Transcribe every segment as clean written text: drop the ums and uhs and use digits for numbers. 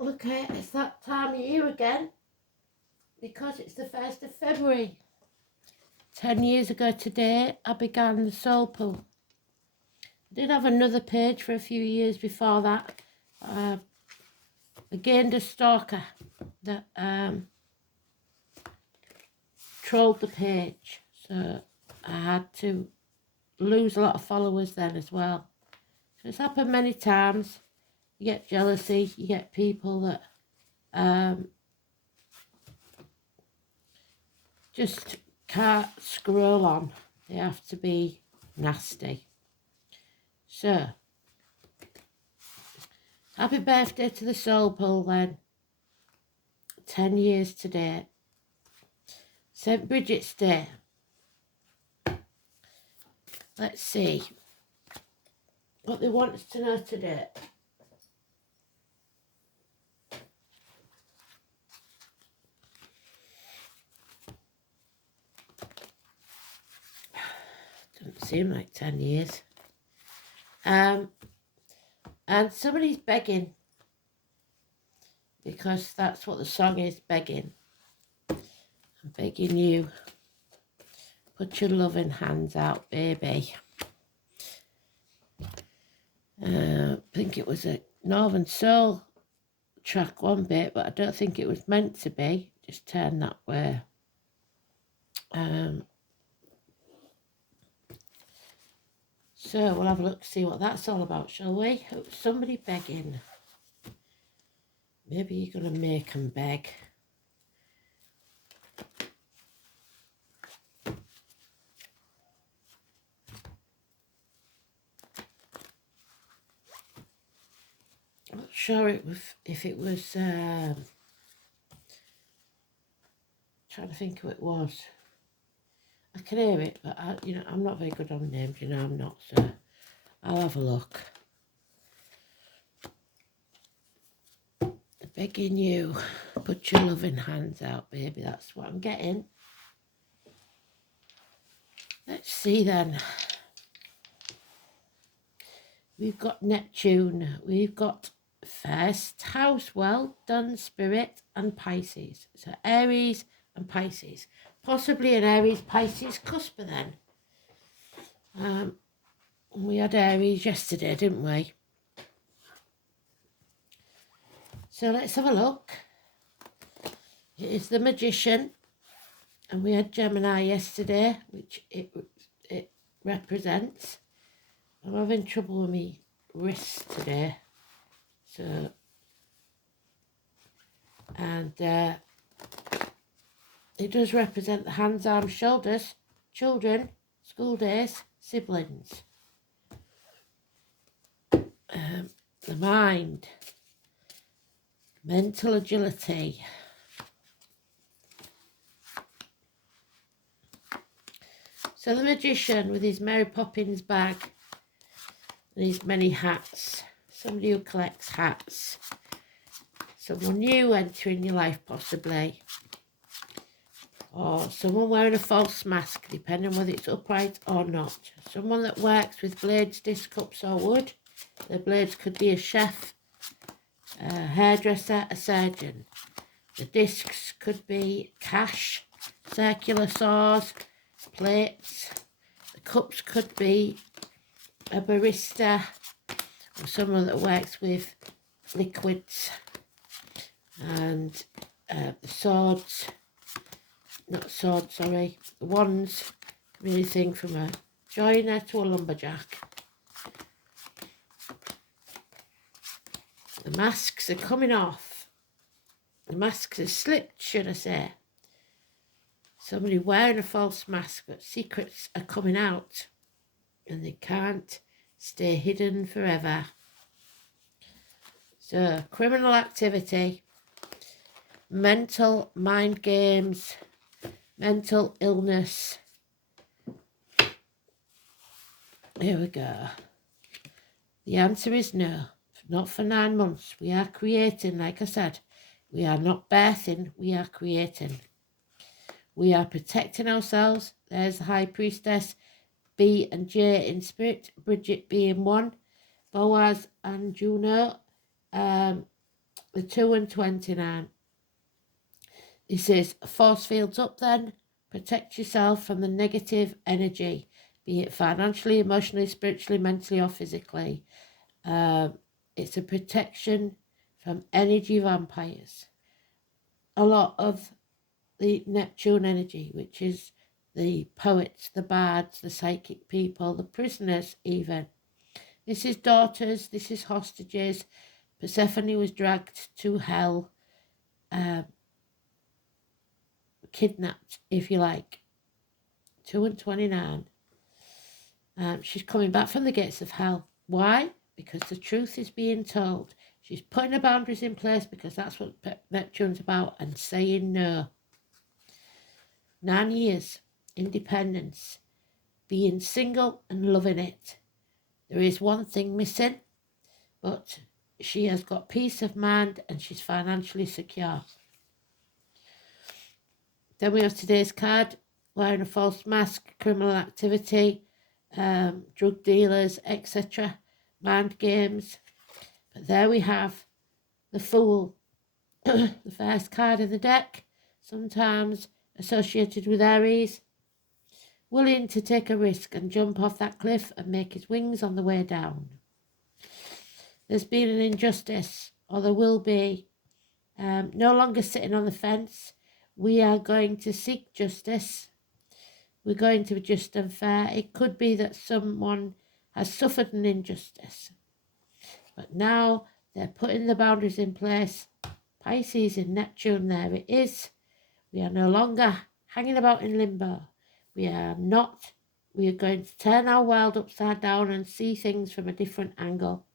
Okay, it's that time of year again because it's the 1st of February. 10 years ago today, I began the soul pool. I did have another page for a few years before that. I gained a stalker that trolled the page, so I had to lose a lot of followers then as well. So it's happened many times. You get jealousy, you get people that just can't scroll on. They have to be nasty. So, happy birthday to the soul pool then. 10 years today. St. Bridget's Day. Let's see what they want us to know today. Doesn't seem like 10 years. And somebody's begging, because that's what the song is, begging. I'm begging you. Put your loving hands out, baby. I think it was a Northern Soul track one bit, but I don't think it was meant to be. Just turn that way. So we'll have a look, see what that's all about, shall we? Somebody begging. Maybe you're going to make them beg. I'm not sure if it was, trying to think who it was. I can hear it, but I'm not very good on names, I'm not, so I'll have a look. Begging you, put your loving hands out, baby. That's what I'm getting. Let's see then. We've got Neptune. We've got first house, well done, Spirit, and Pisces. So Aries and Pisces. Possibly an Aries-Pisces cusp then. We had Aries yesterday, didn't we? So let's have a look. It is the Magician. And we had Gemini yesterday, which it represents. I'm having trouble with my wrist today. So, and it does represent the hands, arms, shoulders, children, school days, siblings. The mind, mental agility. So the Magician with his Mary Poppins bag and his many hats. Somebody who collects hats. Someone new entering your life possibly. Or someone wearing a false mask, depending whether it's upright or not. Someone that works with blades, disc cups or wood. The blades could be a chef, a hairdresser, a surgeon. The discs could be cash, circular saws, plates. The cups could be a barista or someone that works with liquids. And the swords, not swords, sorry, the wands, anything from a joiner to a lumberjack. The masks are coming off. The masks are slipped, should I say. Somebody wearing a false mask, but secrets are coming out and they can't stay hidden forever. So, criminal activity, mental mind games, mental illness. Here we go. The answer is no. Not for 9 months. We are creating, like I said. We are not birthing, we are creating. We are protecting ourselves. There's the High Priestess, B and J in spirit, Bridget being one, Boaz and Juno, the 2 and 29. It says, force fields up then. Protect yourself from the negative energy, be it financially, emotionally, spiritually, mentally, or physically. It's a protection from energy vampires. A lot of the Neptune energy, which is the poets, the bards, the psychic people, the prisoners even. This is daughters, this is hostages. Persephone was dragged to hell, kidnapped, if you like. 2 and 29. She's coming back from the gates of hell. Why? Because the truth is being told. She's putting her boundaries in place because that's what Neptune's about, and saying no. 9 years, independence, being single and loving it. There is one thing missing, but she has got peace of mind and she's financially secure. Then we have today's card, wearing a false mask, criminal activity, drug dealers, etc., mind games. But there we have the Fool, the first card of the deck, sometimes associated with Aries, willing to take a risk and jump off that cliff and make his wings on the way down. There's been an injustice, or there will be. No longer sitting on the fence. We are going to seek justice. We're going to be just and fair. It could be that someone has suffered an injustice, but now they're putting the boundaries in place. Pisces in Neptune, there it is. We are no longer hanging about in limbo. We are going to turn our world upside down and see things from a different angle.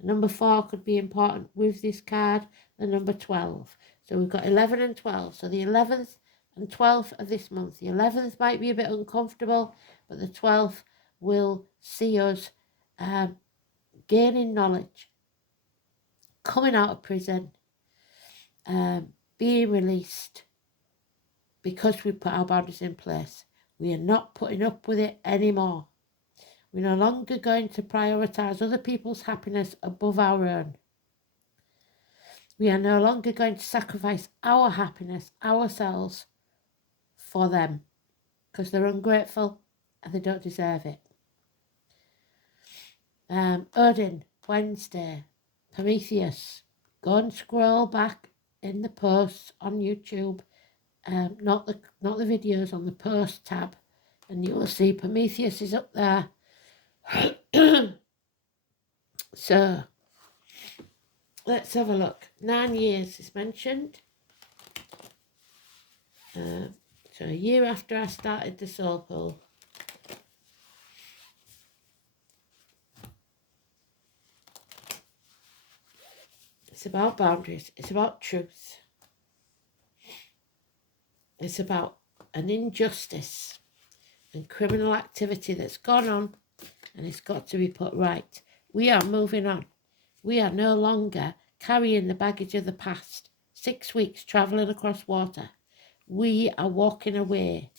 The number 4 could be important with this card, the number 12. So we've got 11 and 12. So the 11th and 12th of this month. The 11th might be a bit uncomfortable, but the 12th will see us gaining knowledge, coming out of prison, being released, because we put our boundaries in place. We are not putting up with it anymore. We're no longer going to prioritise other people's happiness above our own. We are no longer going to sacrifice our happiness, ourselves, for them, because they're ungrateful and they don't deserve it. Odin, Wednesday, Prometheus. Go and scroll back in the posts on YouTube, not the videos, on the post tab, and you will see Prometheus is up there. So let's have a look. 9 years is mentioned. So a year after I started the soul pool. It's about boundaries. It's about truth. It's about an injustice and criminal activity that's gone on, and it's got to be put right. We are moving on. We are no longer carrying the baggage of the past. 6 weeks travelling across water. We are walking away.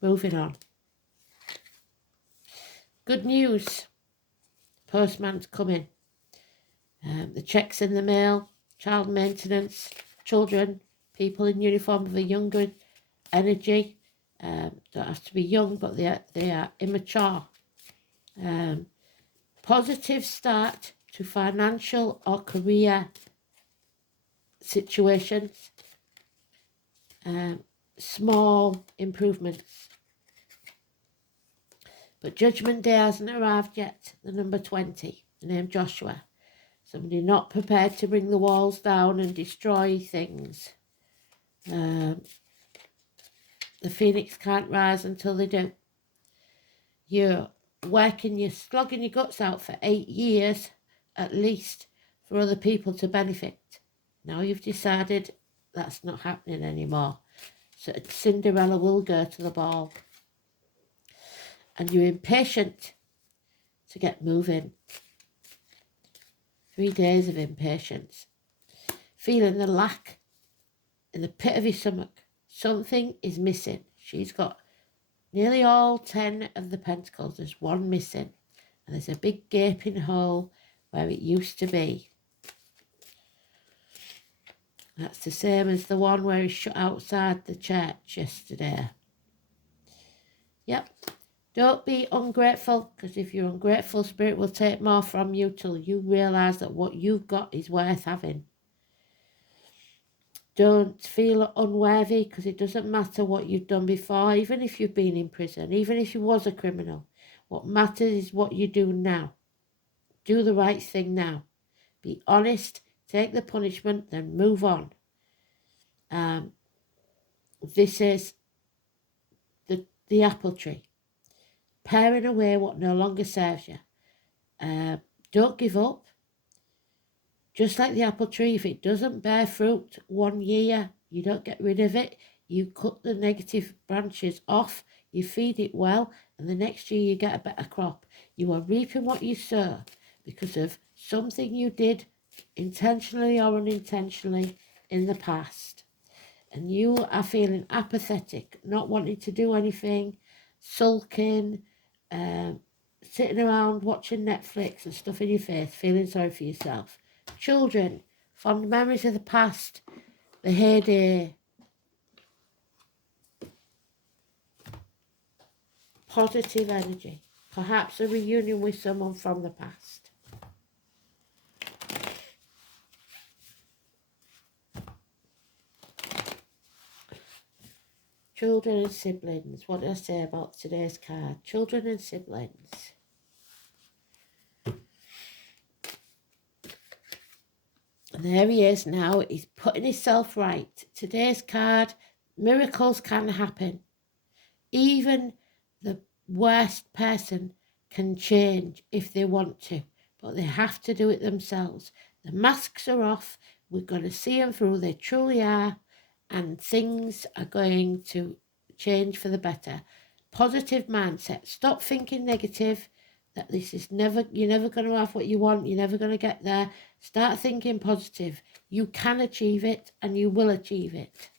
Moving on. Good news. Postman's coming. The checks in the mail, child maintenance, children, people in uniform of a younger energy. Don't have to be young, but they are immature. Positive start to financial or career situations. Small improvements. But Judgment Day hasn't arrived yet. The number 20, the name Joshua. Somebody not prepared to bring the walls down and destroy things. The phoenix can't rise until they do. You're slogging your guts out for 8 years, at least, for other people to benefit. Now you've decided that's not happening anymore. So Cinderella will go to the ball. And you're impatient to get moving. 3 days of impatience. Feeling the lack in the pit of your stomach. Something is missing. She's got nearly all 10 of the pentacles. There's one missing. And there's a big gaping hole where it used to be. That's the same as the one where he shut outside the church yesterday. Yep. Don't be ungrateful, because if you're ungrateful, Spirit will take more from you till you realise that what you've got is worth having. Don't feel unworthy, because it doesn't matter what you've done before, even if you've been in prison, even if you was a criminal. What matters is what you do now. Do the right thing now. Be honest, take the punishment, then move on. This is the apple tree. Paring away what no longer serves you. Don't give up. Just like the apple tree, if it doesn't bear fruit 1 year, you don't get rid of it. You cut the negative branches off, you feed it well, and the next year you get a better crop. You are reaping what you sow because of something you did intentionally or unintentionally in the past. And you are feeling apathetic, not wanting to do anything, sulking, sitting around watching Netflix and stuff in your face, feeling sorry for yourself. Children, fond memories of the past, the heyday, positive energy, perhaps a reunion with someone from the past. Children and siblings. What did I say about today's card? Children and siblings. And there he is now. He's putting himself right. Today's card, miracles can happen. Even the worst person can change if they want to, but they have to do it themselves. The masks are off. We're going to see them for who they truly are, and things are going to change for the better. Positive mindset. Stop thinking negative, that this is you're never going to have what you want, you're never going to get there. Start thinking positive. You can achieve it, and you will achieve it.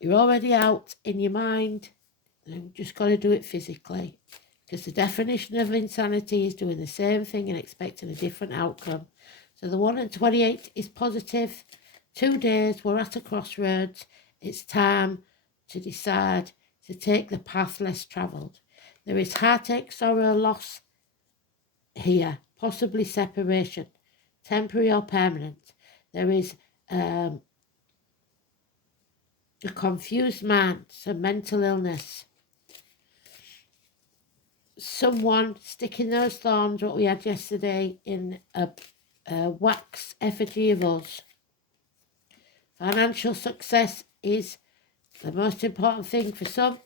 You're already out in your mind. You've just got to do it physically. Because the definition of insanity is doing the same thing and expecting a different outcome. So the 1 and 28 is positive. 2 days, we're at a crossroads. It's time to decide to take the path less travelled. There is heartache, sorrow, loss here, possibly separation, temporary or permanent. There is a confused mind, some mental illness. Someone sticking those thorns, what we had yesterday, in a wax effigy of us. Financial success is the most important thing for some.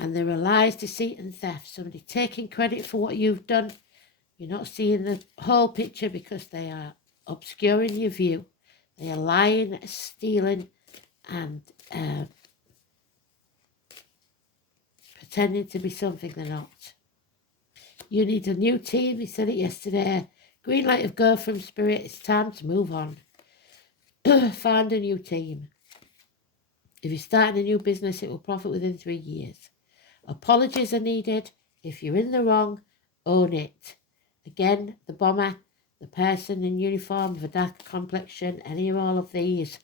And there are lies, deceit and theft. Somebody taking credit for what you've done. You're not seeing the whole picture because they are obscuring your view. They are lying, stealing and pretending to be something they're not. You need a new team. He said it yesterday. Green light of go from Spirit. It's time to move on. Find a new team. If you're starting a new business, it will profit within 3 years. Apologies are needed. If you're in the wrong, own it. Again, the bomber, the person in uniform of a dark complexion, any or all of these.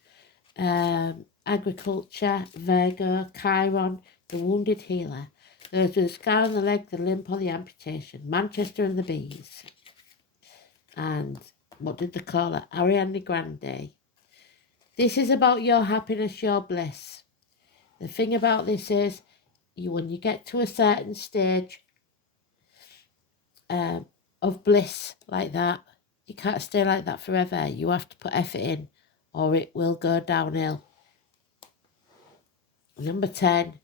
Agriculture, Virgo, Chiron, the wounded healer. Those with a scar on the leg, the limp or the amputation. Manchester and the bees. And what did they call it? Ariana Grande. This is about your happiness, your bliss. The thing about this is, when you get to a certain stage of bliss like that, you can't stay like that forever. You have to put effort in or it will go downhill. Number 10,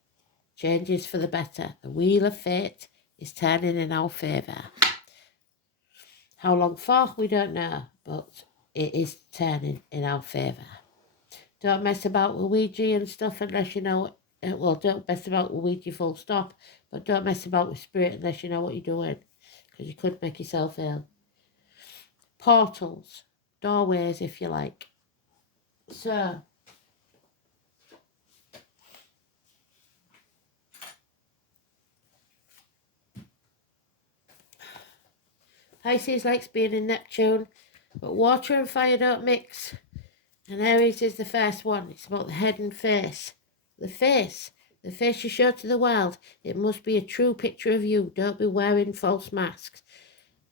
changes for the better. The wheel of fate is turning in our favour. How long for, we don't know, but it is turning in our favour. Don't mess about with Ouija and stuff unless you know, well, don't mess about with Ouija full stop, but don't mess about with spirit unless you know what you're doing, because you could make yourself ill. Portals, doorways if you like. So, Pisces likes being in Neptune. But water and fire don't mix. And Aries is the first one. It's about the head and face. The face you show to the world. It must be a true picture of you. Don't be wearing false masks.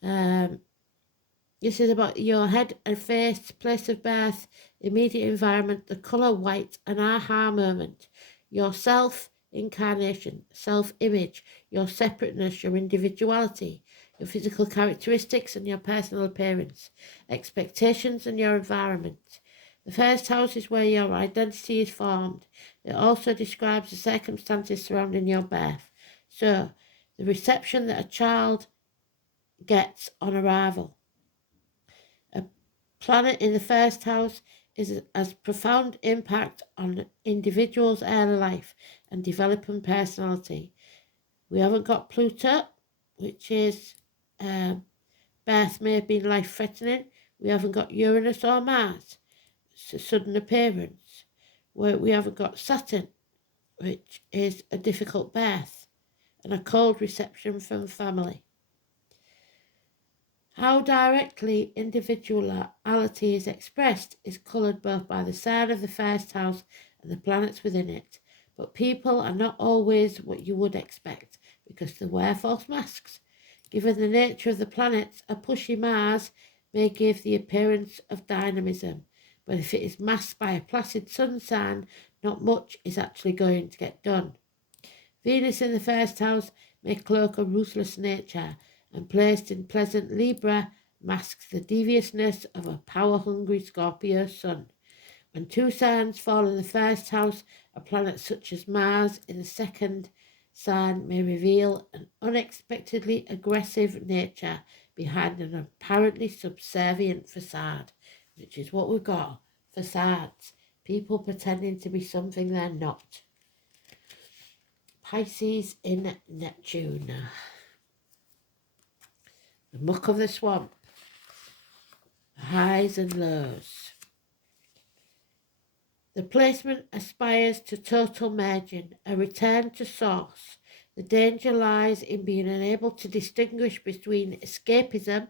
This is about your head and face, place of birth, immediate environment, the colour white, an aha moment, your self-incarnation, self-image, your separateness, your individuality, your physical characteristics and your personal appearance, expectations and your environment. The first house is where your identity is formed. It also describes the circumstances surrounding your birth. So, the reception that a child gets on arrival. A planet in the first house has profound impact on an individual's early life and developing personality. We haven't got Pluto, which is birth may have been life-threatening. We haven't got Uranus or Mars, it's a sudden appearance. We haven't got Saturn, which is a difficult birth and a cold reception from family. How directly individuality is expressed is coloured both by the sign of the first house and the planets within it. But people are not always what you would expect because they wear false masks. Given the nature of the planets, a pushy Mars may give the appearance of dynamism, but if it is masked by a placid sun sign, not much is actually going to get done. Venus in the first house may cloak a ruthless nature, and placed in pleasant Libra masks the deviousness of a power-hungry Scorpio sun. When two signs fall in the first house, a planet such as Mars in the second sign may reveal an unexpectedly aggressive nature behind an apparently subservient facade, which is what we've got, facades, people pretending to be something they're not. Pisces in Neptune. The muck of the swamp, highs and lows. The placement aspires to total merging, a return to source. The danger lies in being unable to distinguish between escapism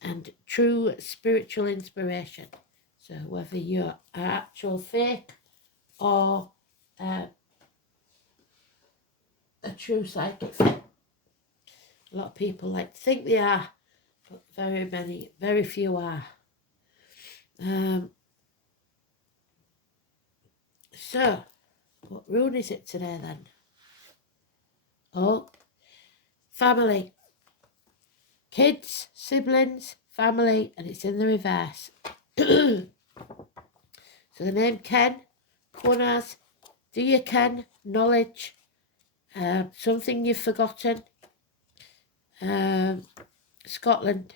and true spiritual inspiration. So whether you're an actual fake or a true psychic. A lot of people like to think they are, but very few are. So, what rune is it today then? Oh, family. Kids, siblings, family, and it's in the reverse. So the name Ken, Kunas, do you ken, knowledge, something you've forgotten, Scotland.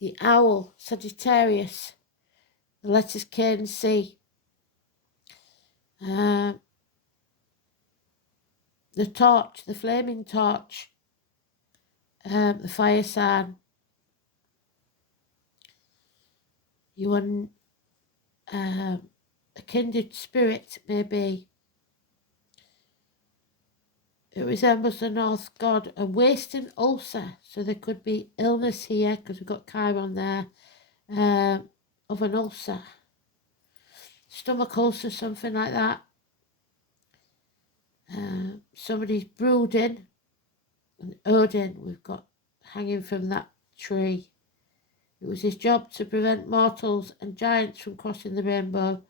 The owl, Sagittarius, the letters K and C. The torch, the flaming torch, the fire sign. You are a kindred spirit, maybe. It resembles the North god, a wasting ulcer. So there could be illness here because we've got Chiron there, of an ulcer. Stomach ulcer, something like that. Somebody's brooding. And Odin, we've got hanging from that tree. It was his job to prevent mortals and giants from crossing the rainbow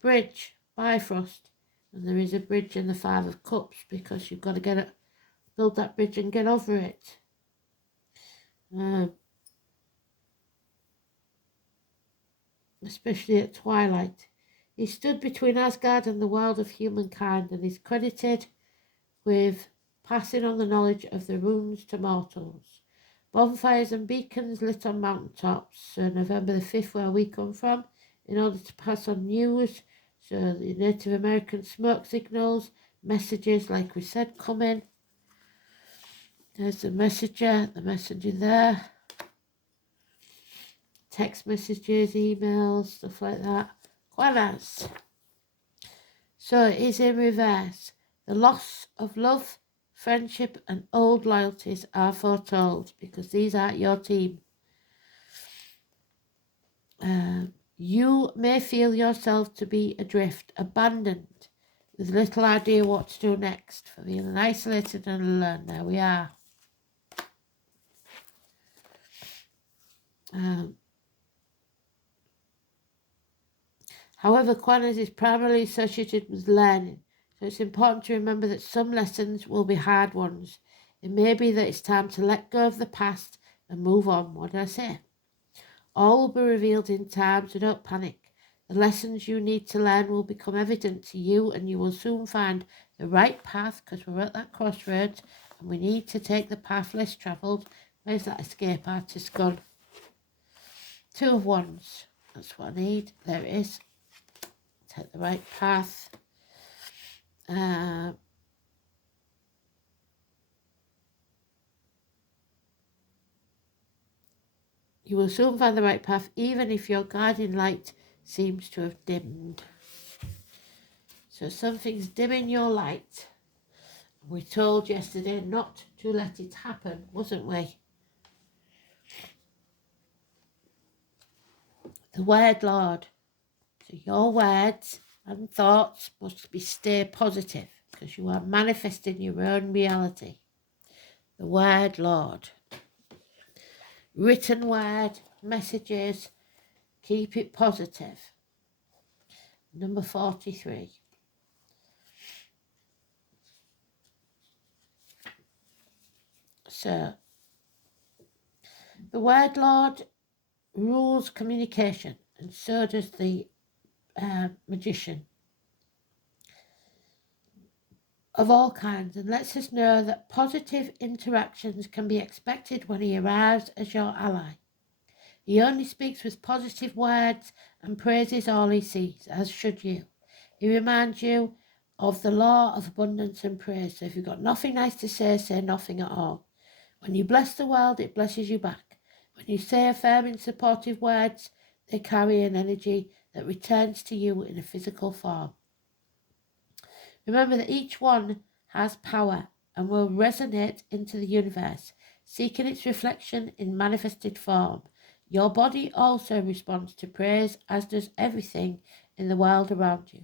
bridge, Bifrost. And there is a bridge in the Five of Cups because you've got to build that bridge and get over it. Especially at twilight. He stood between Asgard and the world of humankind and is credited with passing on the knowledge of the runes to mortals. Bonfires and beacons lit on mountaintops, so November the 5th where we come from, in order to pass on news, so the Native American smoke signals, messages like we said coming. There's the messenger there. Text messages, emails, stuff like that. Quite nice. So it is in reverse. The loss of love friendship and old loyalties are foretold because these aren't your team. You may feel yourself to be adrift, abandoned, with little idea what to do next, for feeling isolated and alone. There we are. However, Quinners is primarily associated with learning, so it's important to remember that some lessons will be hard ones. It may be that it's time to let go of the past and move on. What did I say? All will be revealed in time, so don't panic. The lessons you need to learn will become evident to you, and you will soon find the right path, because we're at that crossroads and we need to take the path less travelled. Where's that escape artist gone? Two of Wands. That's what I need. There it is. Take the right path. You will soon find the right path, even if your guiding light seems to have dimmed. So something's dimming your light. We told yesterday not to let it happen, wasn't we? The word Lord. So your words and thoughts must stay positive, because you are manifesting your own reality. The word Lord. Written word, messages, keep it positive. Number 43. So, the word Lord rules communication, and so does the magician of all kinds, and lets us know that positive interactions can be expected when he arrives as your ally. He only speaks with positive words and praises all he sees, as should you. He reminds you of the law of abundance and praise. So if you've got nothing nice to say nothing at all. When you bless the world, it blesses you back. When you say affirming supportive words, they carry an energy that returns to you in a physical form. Remember that each one has power and will resonate into the universe, seeking its reflection in manifested form. Your body also responds to praise, as does everything in the world around you.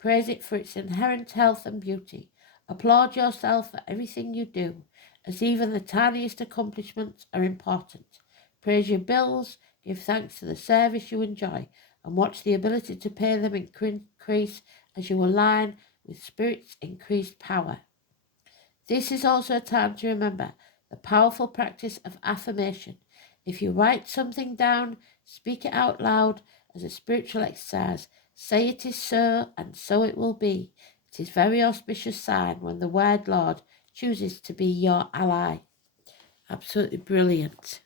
Praise it for its inherent health and beauty. Applaud yourself for everything you do, as even the tiniest accomplishments are important. Praise your bills, give thanks to the service you enjoy, and watch the ability to pay them increase as you align with Spirit's increased power. This is also a time to remember the powerful practice of affirmation. If you write something down, speak it out loud as a spiritual exercise. Say it is so, and so it will be. It is a very auspicious sign when the word Lord chooses to be your ally. Absolutely brilliant.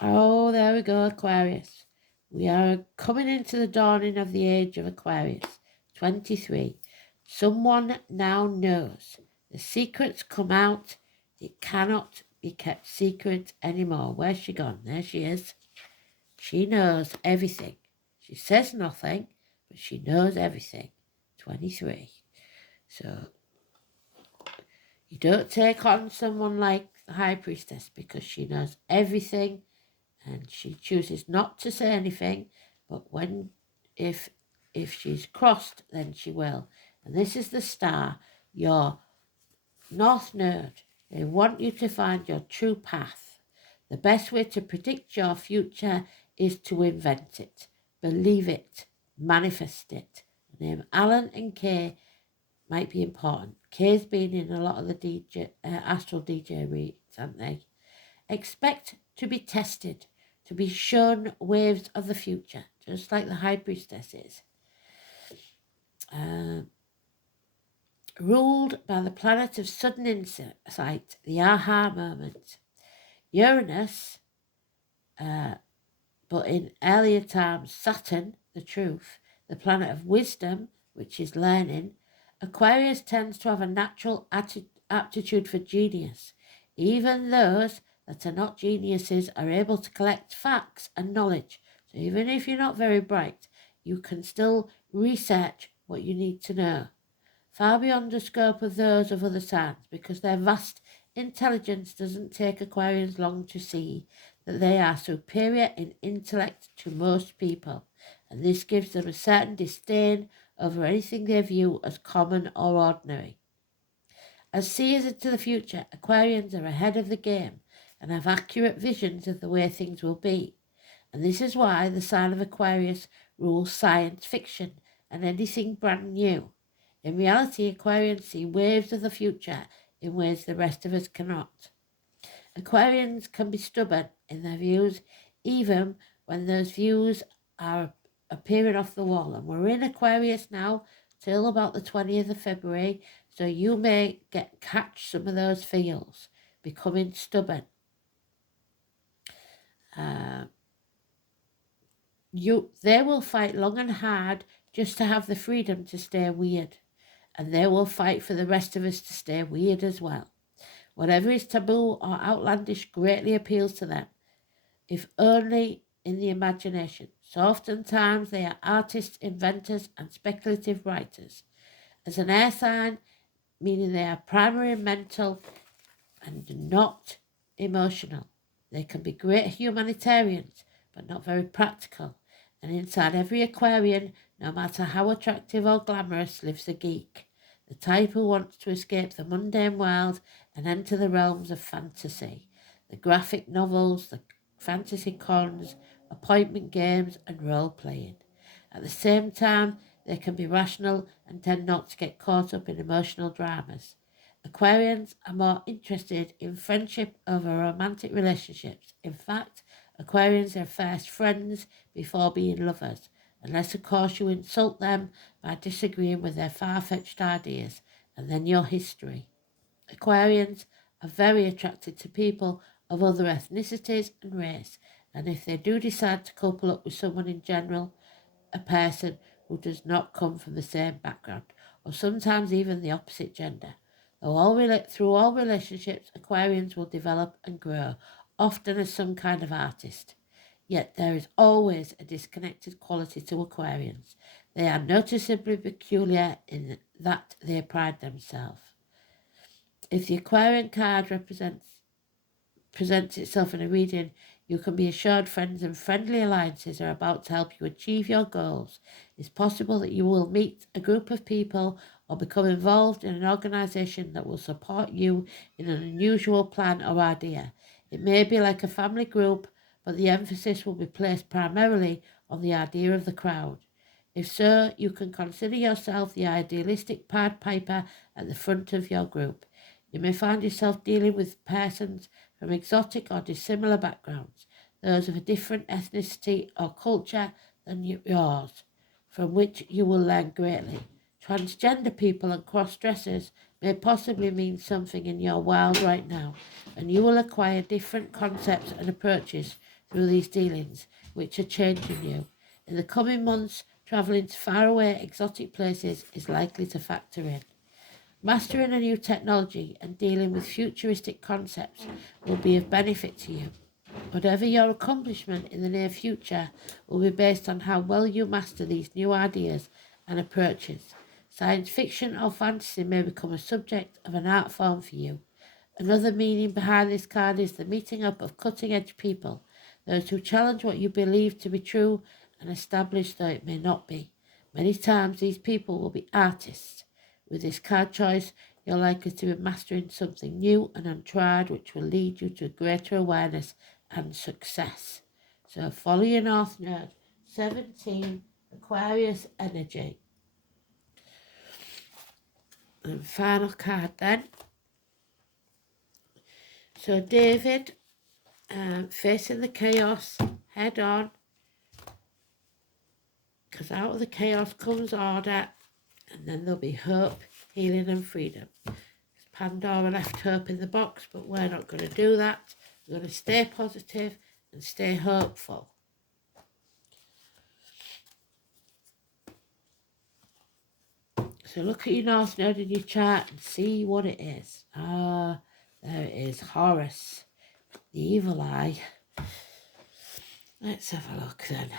Oh, there we go, Aquarius. We are coming into the dawning of the age of Aquarius. 23. Someone now knows. The secrets come out. It cannot be kept secret anymore. Where's she gone? There she is. She knows everything. She says nothing, but she knows everything. 23. So you don't take on someone like the High Priestess, because she knows everything and she chooses not to say anything, but if she's crossed, then she will. And this is the star, your North Node. They want you to find your true path. The best way to predict your future is to invent it, believe it, manifest it. The name Alan and Kay might be important. Kay's been in a lot of the Astral DJ reads, haven't they? Expect to be tested, to be shown waves of the future, just like the High Priestess is. Ruled by the planet of sudden insight, the aha moment. Uranus, but in earlier times, Saturn, the truth, the planet of wisdom, which is learning. Aquarius tends to have a natural aptitude for genius. Even those that are not geniuses are able to collect facts and knowledge. So even if you're not very bright, you can still research what you need to know. far beyond the scope of those of other signs, because their vast intelligence doesn't take Aquarians long to see that they are superior in intellect to most people, and this gives them a certain disdain over anything they view as common or ordinary. As seers into the future, Aquarians are ahead of the game and have accurate visions of the way things will be. And this is why the sign of Aquarius rules science fiction and anything brand new. In reality, Aquarians see waves of the future in ways the rest of us cannot. Aquarians can be stubborn in their views, even when those views are appearing off the wall. And we're in Aquarius now till about the 20th of February, so you may catch some of those feels, becoming stubborn. They will fight long and hard just to have the freedom to stay weird, and they will fight for the rest of us to stay weird as well. Whatever is taboo or outlandish greatly appeals to them, if only in the imagination. So oftentimes they are artists, inventors, and speculative writers. As an air sign, meaning they are primarily mental and not emotional. They can be great humanitarians, but not very practical. And inside every Aquarian, no matter how attractive or glamorous, lives a geek. The type who wants to escape the mundane world and enter the realms of fantasy. The graphic novels, the fantasy cons, appointment games, and role-playing. At the same time, they can be rational and tend not to get caught up in emotional dramas. Aquarians are more interested in friendship over romantic relationships. In fact, Aquarians are first friends before being lovers, unless of course you insult them by disagreeing with their far-fetched ideas, and then you're history. Aquarians are very attracted to people of other ethnicities and race, and if they do decide to couple up with someone in general, a person who does not come from the same background, or sometimes even the opposite gender. Through all relationships, Aquarians will develop and grow, often as some kind of artist. Yet there is always a disconnected quality to Aquarians. They are noticeably peculiar in that they pride themselves. If the Aquarian card presents itself in a reading, you can be assured friends and friendly alliances are about to help you achieve your goals. It's possible that you will meet a group of people or become involved in an organisation that will support you in an unusual plan or idea. It may be like a family group, but the emphasis will be placed primarily on the idea of the crowd. If so, you can consider yourself the idealistic Pied Piper at the front of your group. You may find yourself dealing with persons from exotic or dissimilar backgrounds, those of a different ethnicity or culture than yours, from which you will learn greatly. Transgender people and cross-dressers may possibly mean something in your world right now, and you will acquire different concepts and approaches through these dealings, which are changing you. In the coming months, travelling to faraway exotic places is likely to factor in. Mastering a new technology and dealing with futuristic concepts will be of benefit to you. Whatever your accomplishment in the near future will be based on how well you master these new ideas and approaches. Science fiction or fantasy may become a subject of an art form for you. Another meaning behind this card is the meeting up of cutting-edge people, those who challenge what you believe to be true and establish though it may not be. Many times these people will be artists. With this card choice, you're likely to be mastering something new and untried, which will lead you to greater awareness and success. So follow your North Node. 17, Aquarius energy. And final card then. So David, facing the chaos head on, because out of the chaos comes order, and then there'll be hope, healing and freedom. Pandora left hope in the box, but we're not going to do that. We're going to stay positive and stay hopeful. So look at your North Node in your chart and see what it is. There it is, Horus, the evil eye. Let's have a look then.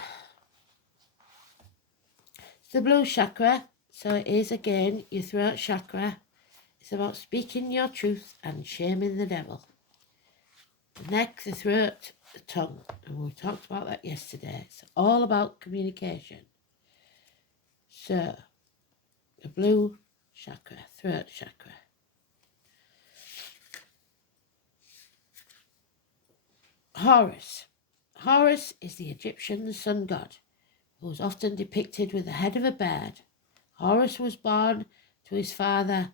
It's the blue chakra, So it is again your throat chakra. It's about speaking your truth and shaming the devil. The neck, the throat, the tongue. And we talked about that yesterday. It's all about communication. So, the blue chakra, throat chakra. Horus. Horus is the Egyptian sun god, who was often depicted with the head of a bird. Horus was born to his father,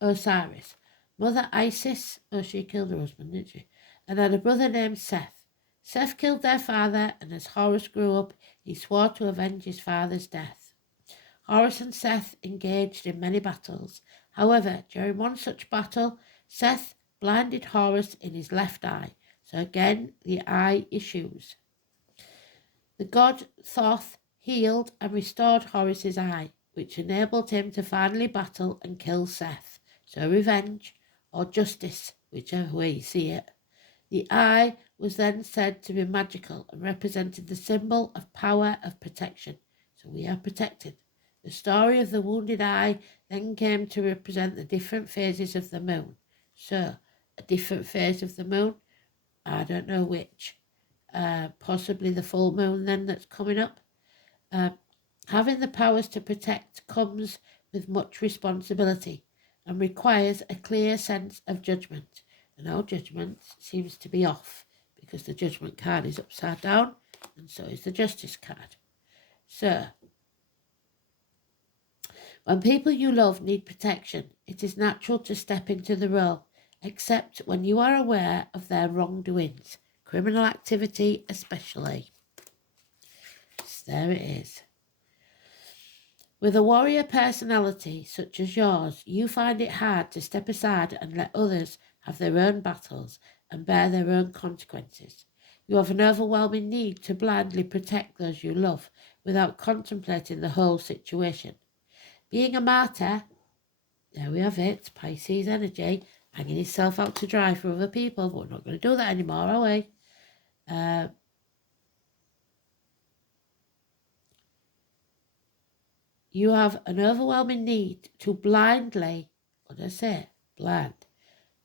Osiris, mother Isis, she killed her husband, didn't she? And had a brother named Seth. Seth killed their father, and as Horus grew up, he swore to avenge his father's death. Horus and Seth engaged in many battles. However, during one such battle, Seth blinded Horus in his left eye. So again, the eye issues. The god Thoth healed and restored Horus's eye, which enabled him to finally battle and kill Seth. So revenge or justice, whichever way you see it. The eye was then said to be magical and represented the symbol of power of protection. So we are protected. The story of the wounded eye then came to represent the different phases of the moon. So, a different phase of the moon, I don't know which. Possibly the full moon then that's coming up. Having the powers to protect comes with much responsibility and requires a clear sense of judgment. And our judgment seems to be off because the judgment card is upside down and so is the justice card. So, when people you love need protection, it is natural to step into the role, except when you are aware of their wrongdoings, criminal activity especially. So there it is. With a warrior personality such as yours, you find it hard to step aside and let others have their own battles and bear their own consequences. You have an overwhelming need to blindly protect those you love without contemplating the whole situation. Being a martyr, there we have it, Pisces energy, hanging himself out to dry for other people, but we're not going to do that anymore, are we? You have an overwhelming need to blindly, what did I say? Blind.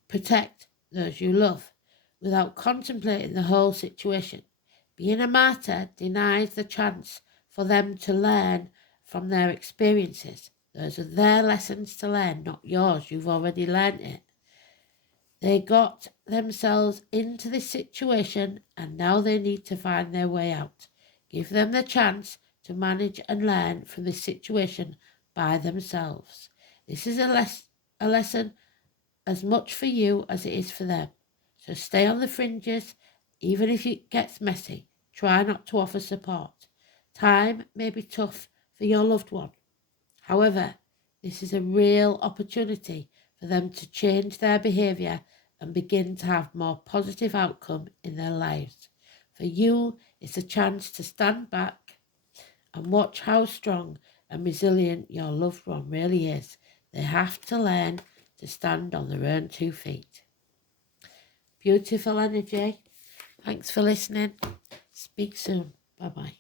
Protect those you love without contemplating the whole situation. Being a martyr denies the chance for them to learn from their experiences. Those are their lessons to learn, not yours. You've already learned it. They got themselves into this situation and now they need to find their way out. Give them the chance to manage and learn from this situation by themselves. This is a lesson as much for you as it is for them. So stay on the fringes, even if it gets messy. Try not to offer support. Time may be tough for your loved one. However, this is a real opportunity for them to change their behaviour and begin to have more positive outcome in their lives. For you, it's a chance to stand back and watch how strong and resilient your loved one really is. They have to learn to stand on their own 2 feet. Beautiful energy. Thanks for listening. Speak soon. Bye-bye.